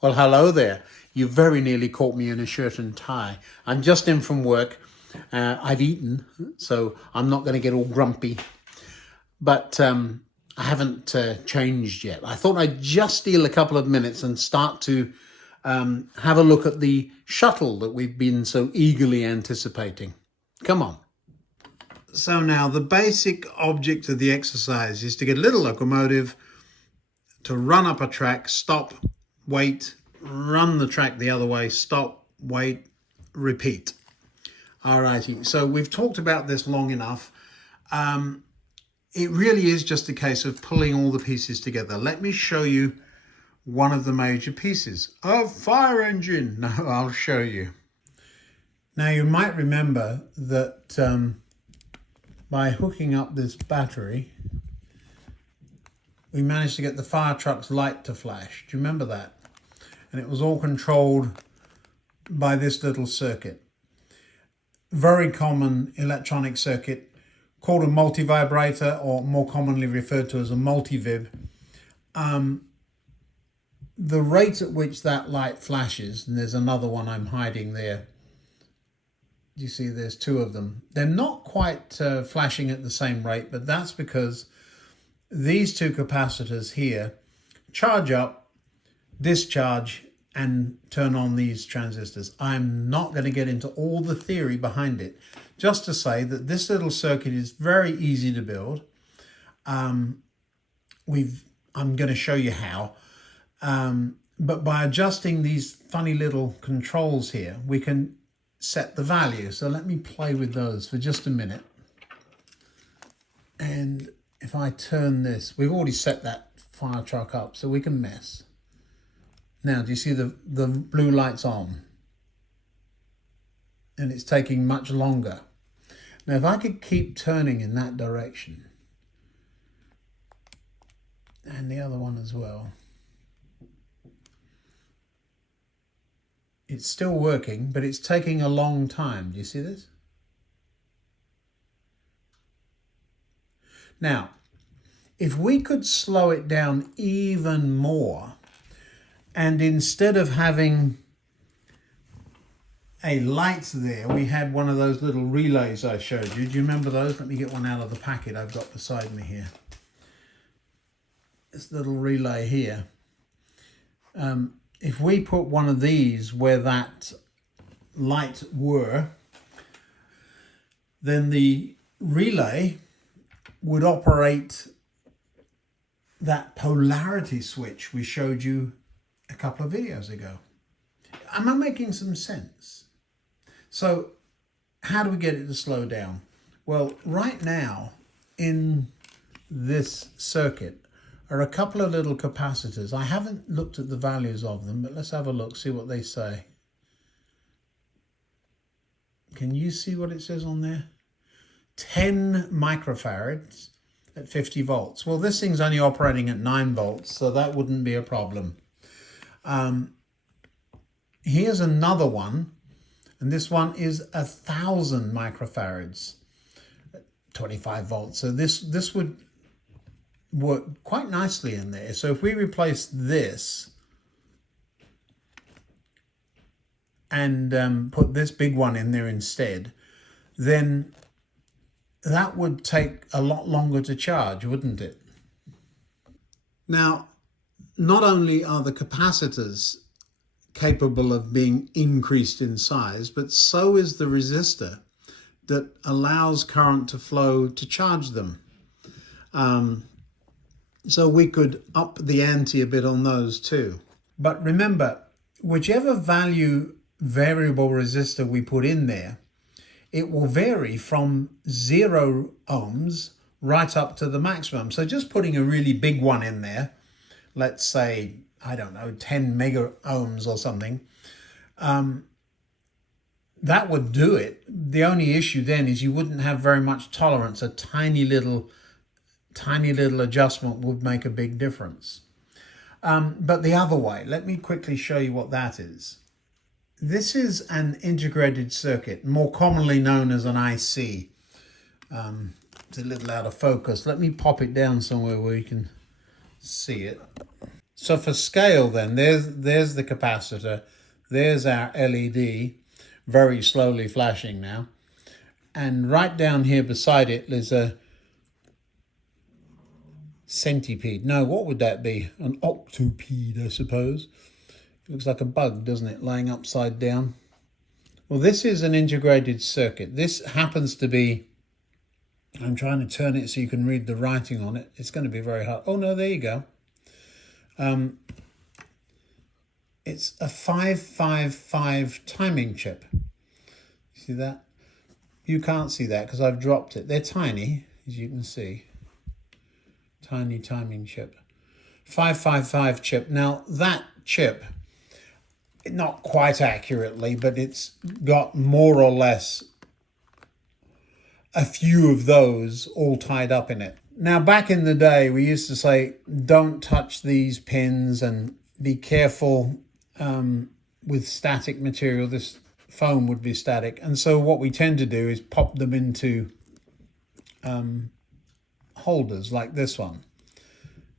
Well, hello there. You very nearly caught me in a shirt and tie. I'm just in from work. I've eaten, so I'm not going to get all grumpy. But I haven't changed yet. I thought I'd just steal a couple of minutes and start to have a look at the shuttle that we've been so eagerly anticipating. Come on. So now the basic object of the exercise is to get a little locomotive to run up a track, stop, wait, run the track the other way, stop, wait, repeat. All righty, so we've talked about this long enough. It really is just a case of pulling all the pieces together. Let me show you one of the major pieces. A fire engine. No, I'll show you. Now you might remember that by hooking up this battery, we managed to get the fire truck's light to flash. Do you remember that? And it was all controlled by this little circuit. Very common electronic circuit called a multivibrator, or more commonly referred to as a multivib. The rate at which that light flashes, and there's another one I'm hiding there. You see there's two of them. They're not quite flashing at the same rate, but that's because these two capacitors here charge up, discharge, and turn on these transistors. I'm not going to get into all the theory behind it, just to say that this little circuit is very easy to build. I'm going to show you how. But by adjusting these funny little controls here, we can set the value. So let me play with those for just a minute. And if I turn this, we've already set that fire truck up, so we can mess. Now, do you see the blue light's on? And it's taking much longer. Now, if I could keep turning in that direction, and the other one as well, it's still working, but it's taking a long time. Do you see this? Now, if we could slow it down even more, and instead of having a light there, we had one of those little relays I showed you. Do you remember those? Let me get one out of the packet I've got beside me here. This little relay here. If we put one of these where that light were, then the relay would operate that polarity switch we showed you a couple of videos ago. Am I making some sense? So how do we get it to slow down? Well, right now in this circuit are a couple of little capacitors. I haven't looked at the values of them, but let's have a look, see what they say. Can you see what it says on there? 10 microfarads at 50 volts. Well, this thing's only operating at 9 volts, so that wouldn't be a problem. Here's another one, and this one is 1,000 microfarads at 25 volts. So this would work quite nicely in there. So if we replace this and put this big one in there instead, then that would take a lot longer to charge, wouldn't it? Now, not only are the capacitors capable of being increased in size, but so is the resistor that allows current to flow to charge them. So we could up the ante a bit on those too. But remember, whichever value variable resistor we put in there, it will vary from 0 ohms right up to the maximum. So just putting a really big one in there, let's say, I don't know, 10 mega ohms or something, that would do it. The only issue then is you wouldn't have very much tolerance. A tiny little adjustment would make a big difference. But the other way, let me quickly show you what that is. This is an integrated circuit, more commonly known as an IC. It's a little out of focus. Let me pop it down somewhere where you can see it. So for scale then, there's the capacitor, there's our LED, very slowly flashing now. And right down here beside it, there's a centipede. No, what would that be? An octopede, I suppose. It looks like a bug, doesn't it, laying upside down? Well, this is an integrated circuit. This happens to be, I'm trying to turn it so you can read the writing on it. It's going to be very hard. Oh, no, there you go. It's a 555 timing chip. See that? You can't see that because I've dropped it. They're tiny, as you can see. Tiny timing chip. 555 chip. Now, that chip, not quite accurately, but it's got more or less a few of those all tied up in it. Now, back in the day, we used to say, don't touch these pins and be careful with static material. This foam would be static. And so what we tend to do is pop them into holders like this one.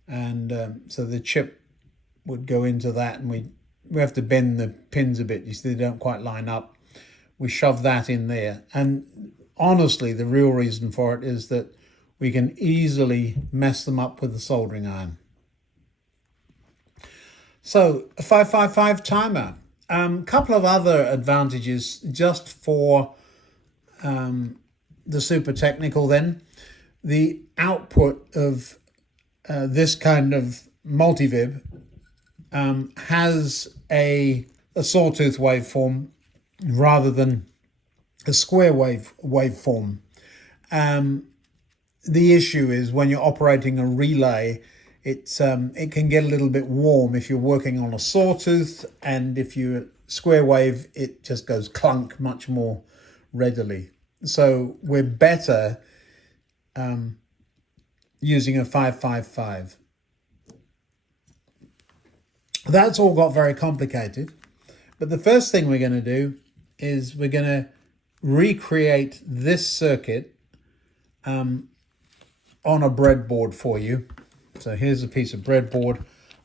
And so the chip would go into that, and we have to bend the pins a bit. You see, they don't quite line up. We shove that in there. And honestly, the real reason for it is that we can easily mess them up with the soldering iron. So a 555 timer. Couple of other advantages just for the super technical then. The output of this kind of multivib has a sawtooth waveform rather than a square waveform. The issue is when you're operating a relay, it can get a little bit warm if you're working on a sawtooth, and if you're square wave, it just goes clunk much more readily. So we're better using a 555. That's all got very complicated, but the first thing we're going to do is we're going to recreate this circuit on a breadboard for you. So here's a piece of breadboard.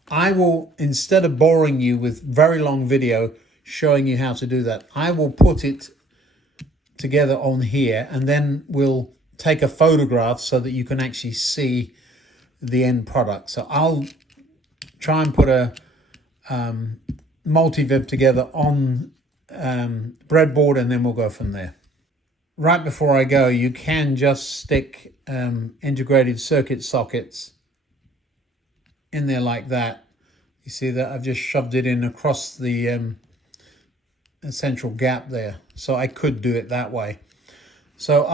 I will, instead of boring you with very long video showing you how to do that, I will put it together on here, and then we'll take a photograph so that you can actually see the end product. So I'll try and put a multivib together on breadboard, and then we'll go from there. Right before I go, you can just stick integrated circuit sockets in there like that. You see that I've just shoved it in across the central gap there. So I could do it that way. So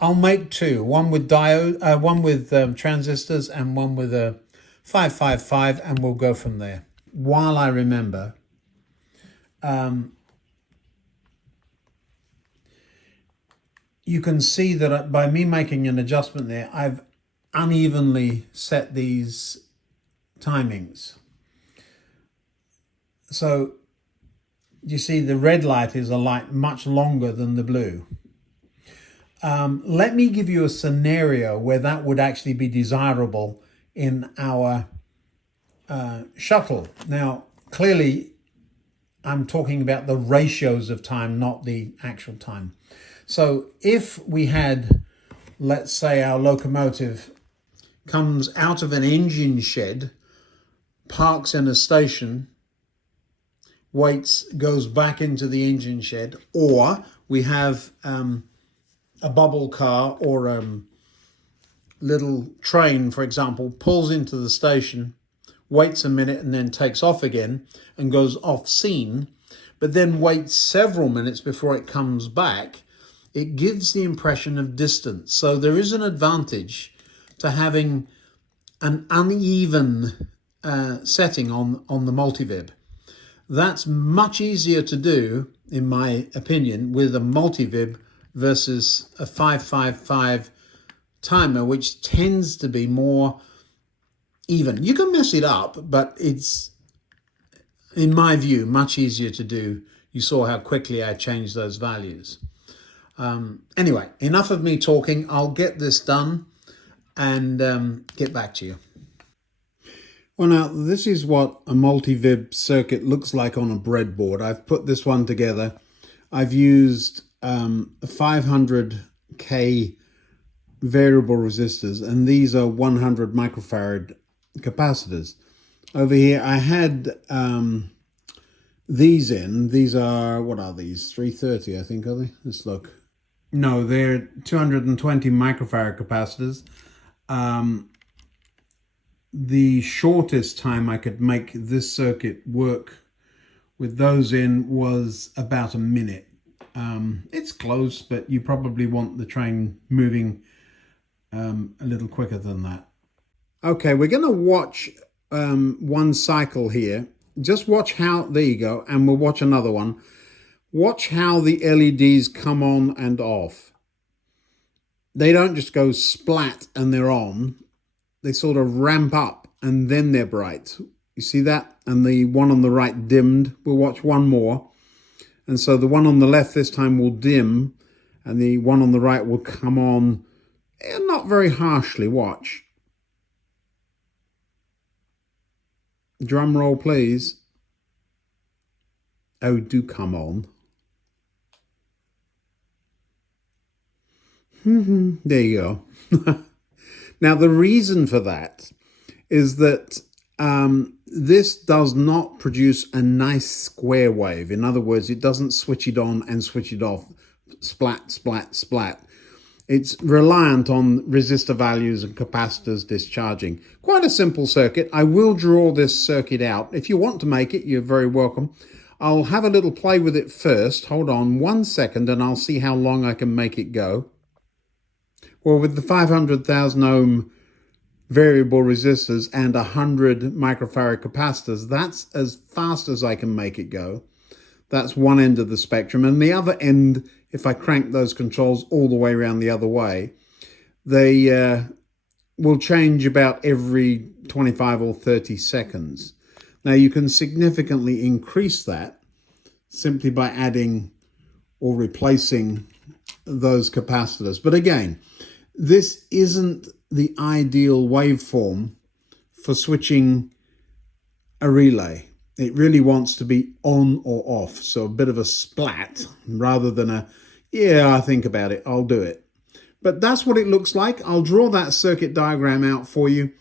I'll make two, one with diode, one with transistors, and one with a 555, and we'll go from there. While I remember, you can see that by me making an adjustment there, I've unevenly set these timings. So you see the red light is a light much longer than the blue. Let me give you a scenario where that would actually be desirable in our shuttle. Now, clearly, I'm talking about the ratios of time, not the actual time. So if we had, let's say, our locomotive comes out of an engine shed, parks in a station, waits, goes back into the engine shed, or we have a bubble car or a little train, for example, pulls into the station, waits a minute and then takes off again and goes off scene, but then waits several minutes before it comes back, it gives the impression of distance. So there is an advantage to having an uneven setting on the multivib. That's much easier to do, in my opinion, with a multivib versus a 555 timer, which tends to be more even. You can mess it up, but it's, in my view, much easier to do. You saw how quickly I changed those values. Anyway, enough of me talking. I'll get this done and get back to you. Well, now this is what a multi-vib circuit looks like on a breadboard. I've put this one together. I've used 500K variable resistors, and these are 100 microfarad capacitors. Over here, I had these in. These are, what are these? 330, I think, are they? Let's look. No, they're 220 microfarad capacitors. The shortest time I could make this circuit work with those in was about a minute. It's close, but you probably want the train moving a little quicker than that. Okay, we're going to watch one cycle here. Just watch how, there you go, and we'll watch another one. Watch how the LEDs come on and off. They don't just go splat and they're on. They sort of ramp up and then they're bright. You see that? And the one on the right dimmed. We'll watch one more. And so the one on the left this time will dim and the one on the right will come on, not very harshly. Watch. Drum roll, please. Oh, do come on. There you go. Now, the reason for that is that this does not produce a nice square wave. In other words, it doesn't switch it on and switch it off, splat, splat, splat. It's reliant on resistor values and capacitors discharging. Quite a simple circuit. I will draw this circuit out. If you want to make it, you're very welcome. I'll have a little play with it first. Hold on 1 second and I'll see how long I can make it go. Well, with the 500,000 ohm variable resistors and 100 microfarad capacitors, that's as fast as I can make it go. That's one end of the spectrum. And the other end, if I crank those controls all the way around the other way, they will change about every 25 or 30 seconds. Now, you can significantly increase that simply by adding or replacing those capacitors. But again, this isn't the ideal waveform for switching a relay. It really wants to be on or off, so a bit of a splat rather than a, yeah, I think about it, I'll do it. But that's what it looks like. I'll draw that circuit diagram out for you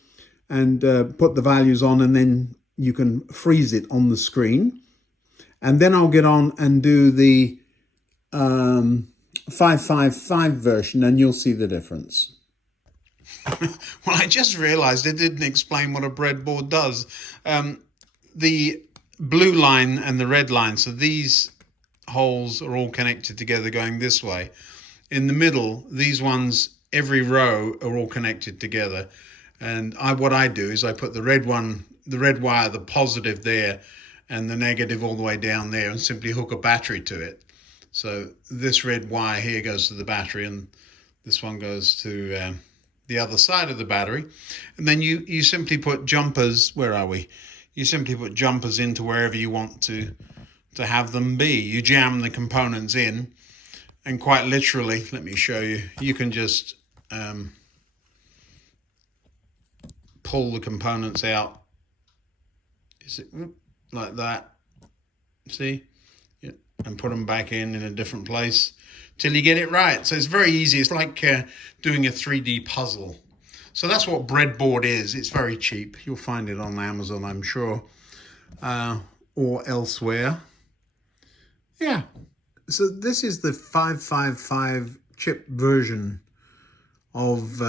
and put the values on, and then you can freeze it on the screen. And then I'll get on and do the 555 version, and you'll see the difference. Well, I just realized it didn't explain what a breadboard does. The blue line and the red line, so these holes are all connected together going this way. In the middle, these ones, every row are all connected together. And what I do is I put the red one, the red wire, the positive there, and the negative all the way down there, and simply hook a battery to it. So this red wire here goes to the battery, and this one goes to the other side of the battery. And then you simply put jumpers, where are we? You simply put jumpers into wherever you want to have them be. You jam the components in, and quite literally, let me show you, you can just pull the components out. Is it like that? See? Yeah. And put them back in a different place till you get it right. So it's very easy. It's like doing a 3D puzzle. So that's what breadboard is. It's very cheap. You'll find it on Amazon, I'm sure, or elsewhere. Yeah. So this is the 555 chip version of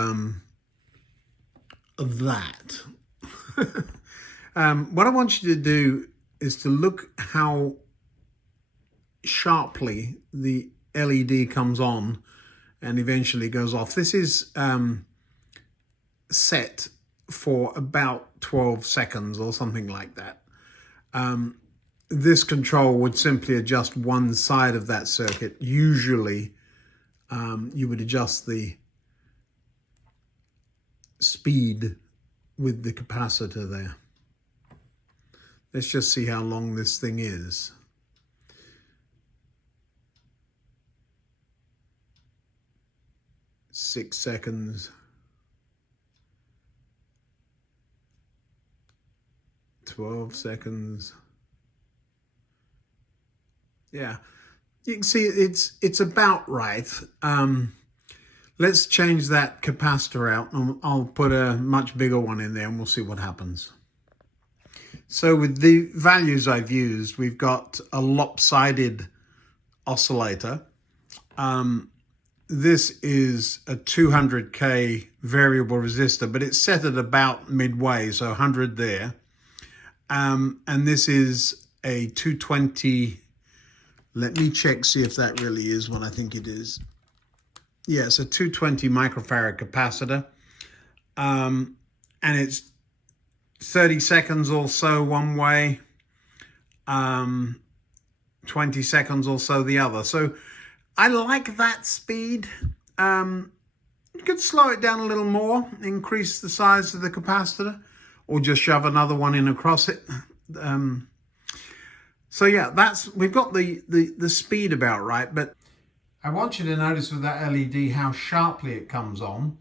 that. What I want you to do is to look how sharply the LED comes on and eventually goes off. This is set for about 12 seconds or something like that. This control would simply adjust one side of that circuit. Usually you would adjust the speed with the capacitor there. Let's just see how long this thing is. Six seconds. 12 seconds. Yeah, you can see it's about right. Let's change that capacitor out, and I'll put a much bigger one in there and we'll see what happens. So with the values I've used, we've got a lopsided oscillator. This is a 200K variable resistor, but it's set at about midway, so 100 there. And this is a 220. Let me check, see if that really is what I think it is. Yeah, it's a 220 microfarad capacitor. And it's 30 seconds or so one way, 20 seconds or so the other. So I like that speed. You could slow it down a little more, increase the size of the capacitor, or just shove another one in across it. So yeah, we've got the speed about right, but I want you to notice with that LED how sharply it comes on.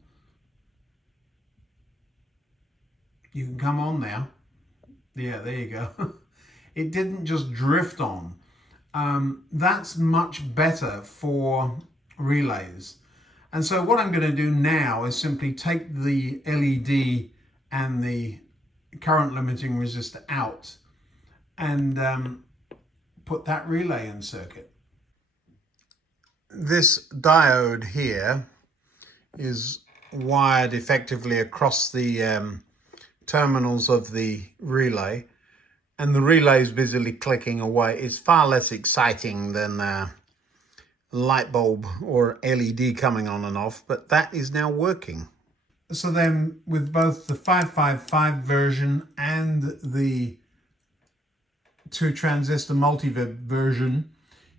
You can come on now. Yeah, there you go. It didn't just drift on. That's much better for relays. And so what I'm going to do now is simply take the LED and the current limiting resistor out and put that relay in circuit. This diode here is wired effectively across the terminals of the relay, and the relay is busily clicking away. It's far less exciting than a light bulb or LED coming on and off, but that is now working. So then with both the 555 version and the 2-transistor multivib version,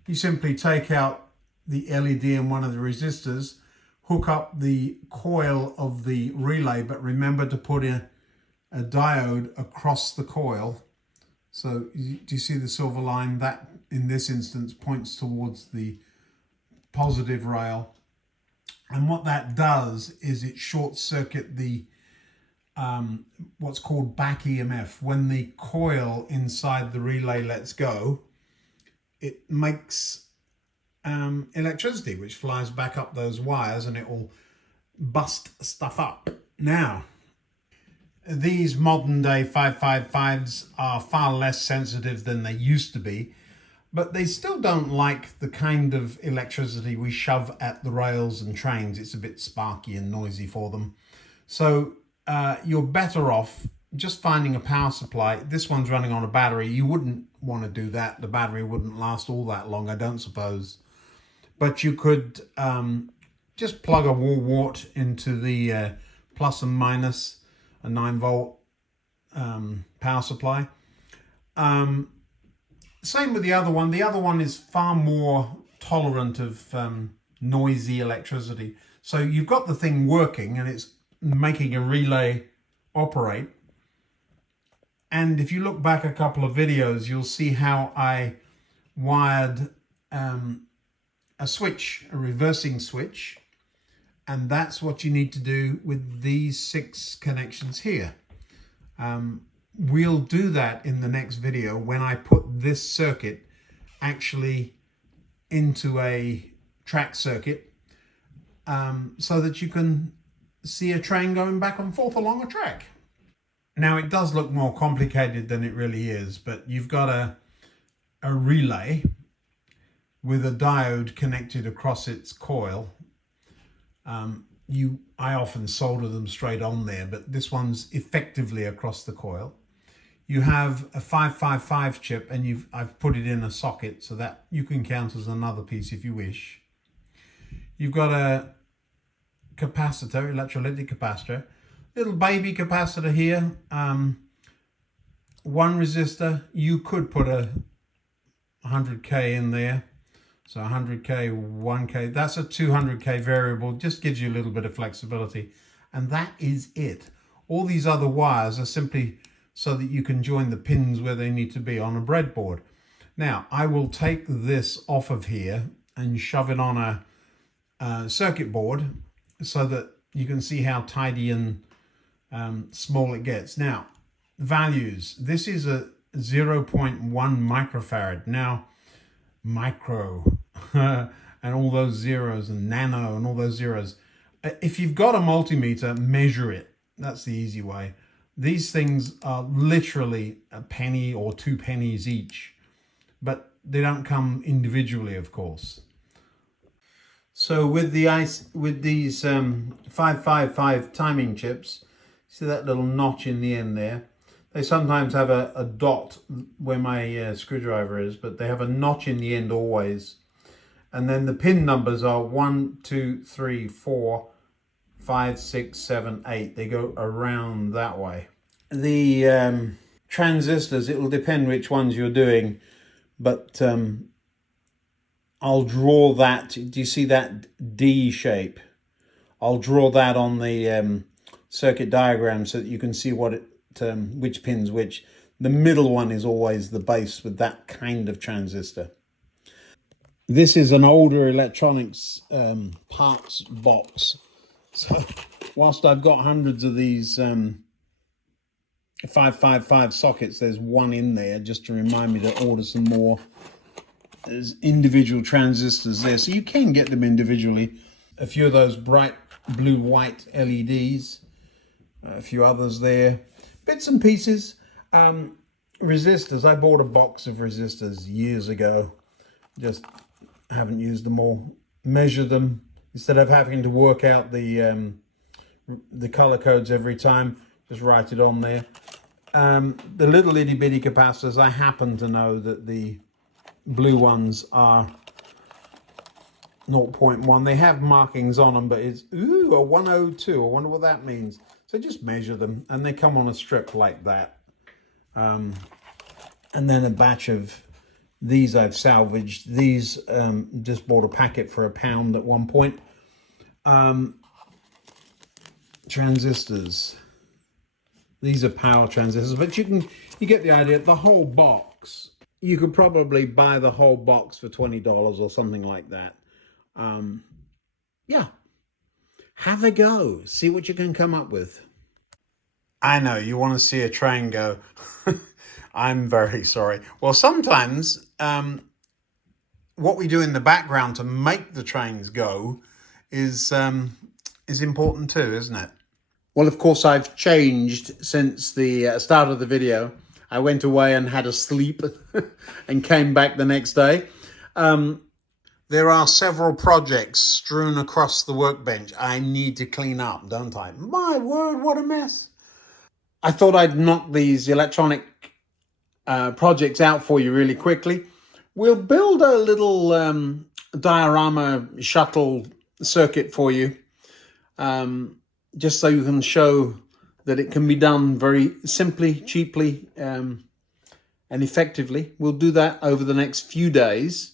you simply take out the LED and one of the resistors, hook up the coil of the relay, but remember to put in a diode across the coil. So do you see the silver line? That in this instance points towards the positive rail. And what that does is it short circuit the what's called back EMF. When the coil inside the relay lets go, it makes electricity which flies back up those wires, and it will bust stuff up. Now, these modern day 555s are far less sensitive than they used to be, but they still don't like the kind of electricity we shove at the rails and trains. It's a bit sparky and noisy for them. So you're better off just finding a power supply. This one's running on a battery. You wouldn't want to do that. The battery wouldn't last all that long, I don't suppose. But you could just plug a wall wart into the plus and minus a 9-volt power supply. Same with the other one. The other one is far more tolerant of noisy electricity. So you've got the thing working and it's making a relay operate. And if you look back a couple of videos, you'll see how I wired a switch, a reversing switch. And that's what you need to do with these 6 connections here. We'll do that in the next video when I put this circuit actually into a track circuit, so that you can see a train going back and forth along a track. Now it does look more complicated than it really is, but you've got a relay with a diode connected across its coil. I often solder them straight on there, but this one's effectively across the coil. You have a 555 chip, and I've put it in a socket so that you can count as another piece if you wish. You've got a capacitor, electrolytic capacitor, little baby capacitor here, 1 resistor. You could put a 100K in there. So 100K, 1K, that's a 200K variable, just gives you a little bit of flexibility. And that is it. All these other wires are simply so that you can join the pins where they need to be on a breadboard. Now, I will take this off of here and shove it on a circuit board so that you can see how tidy and small it gets. Now, values. This is a 0.1 microfarad. Now, micro and all those zeros, and nano and all those zeros. If you've got a multimeter, measure it. That's the easy way. These things are literally a penny or 2 pennies each, but they don't come individually, of course. So with these 555 timing chips, see that little notch in the end there? They sometimes have a dot where my screwdriver is, but they have a notch in the end always. And then the pin numbers are 1, 2, 3, 4, 5, 6, 7, 8. They go around that way. The transistors, it will depend which ones you're doing, but I'll draw that. Do you see that D shape? I'll draw that on the circuit diagram so that you can see what which pin's which. The middle one is always the base with that kind of transistor. This is an older electronics parts box. So whilst I've got hundreds of these 555 sockets, there's one in there just to remind me to order some more. There's individual transistors there, so you can get them individually. A few of those bright blue-white LEDs, a few others there. Bits and pieces. Resistors, I bought a box of resistors years ago. Just haven't used them all. Measure them. Instead of having to work out the color codes every time, just write it on there. The little itty bitty capacitors, I happen to know that the blue ones are 0.1. They have markings on them, but it's a 102. I wonder what that means. So just measure them, and they come on a strip like that. And then a batch of these I've salvaged. These just bought a packet for £1 at one point. Transistors. These are power transistors, but you get the idea. The whole box, you could probably buy the whole box for $20 or something like that. Yeah, have a go. See what you can come up with. I know you want to see a train go. I'm very sorry. Well, sometimes what we do in the background to make the trains go is important too, isn't it? Well, of course, I've changed since the start of the video. I went away and had a sleep and came back the next day. There are several projects strewn across the workbench I need to clean up, don't I? My word, what a mess. I thought I'd knock these electronic projects out for you really quickly. We'll build a little diorama shuttle circuit for you, just so you can show that it can be done very simply, cheaply, and effectively. We'll do that over the next few days.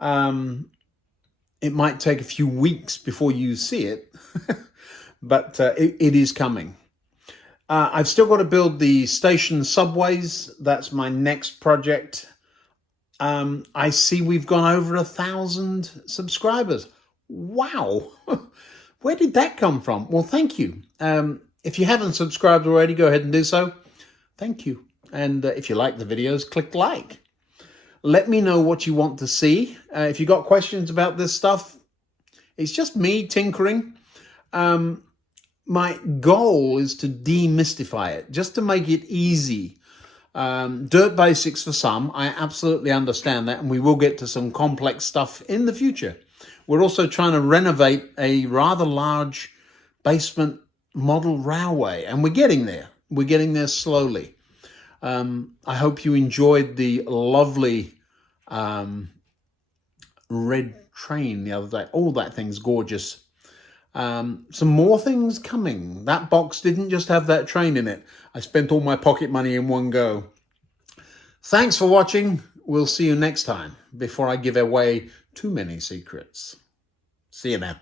It might take a few weeks before you see it, but it is coming. I've still got to build the station subways. That's my next project. I see we've gone over 1,000 subscribers. Wow. Where did that come from? Well, thank you. If you haven't subscribed already, go ahead and do so. Thank you. And if you like the videos, click like. Let me know what you want to see. If you got questions about this stuff, it's just me tinkering. My goal is to demystify it, just to make it easy. Dirt basics for some, I absolutely understand that, and we will get to some complex stuff in the future. We're also trying to renovate a rather large basement model railway, and we're getting there. We're getting there slowly. I hope you enjoyed the lovely red train the other day. Oh, that thing's gorgeous. Some more things coming. That box didn't just have that train in it. I spent all my pocket money in one go. Thanks for watching. We'll see you next time before I give away too many secrets. See you now.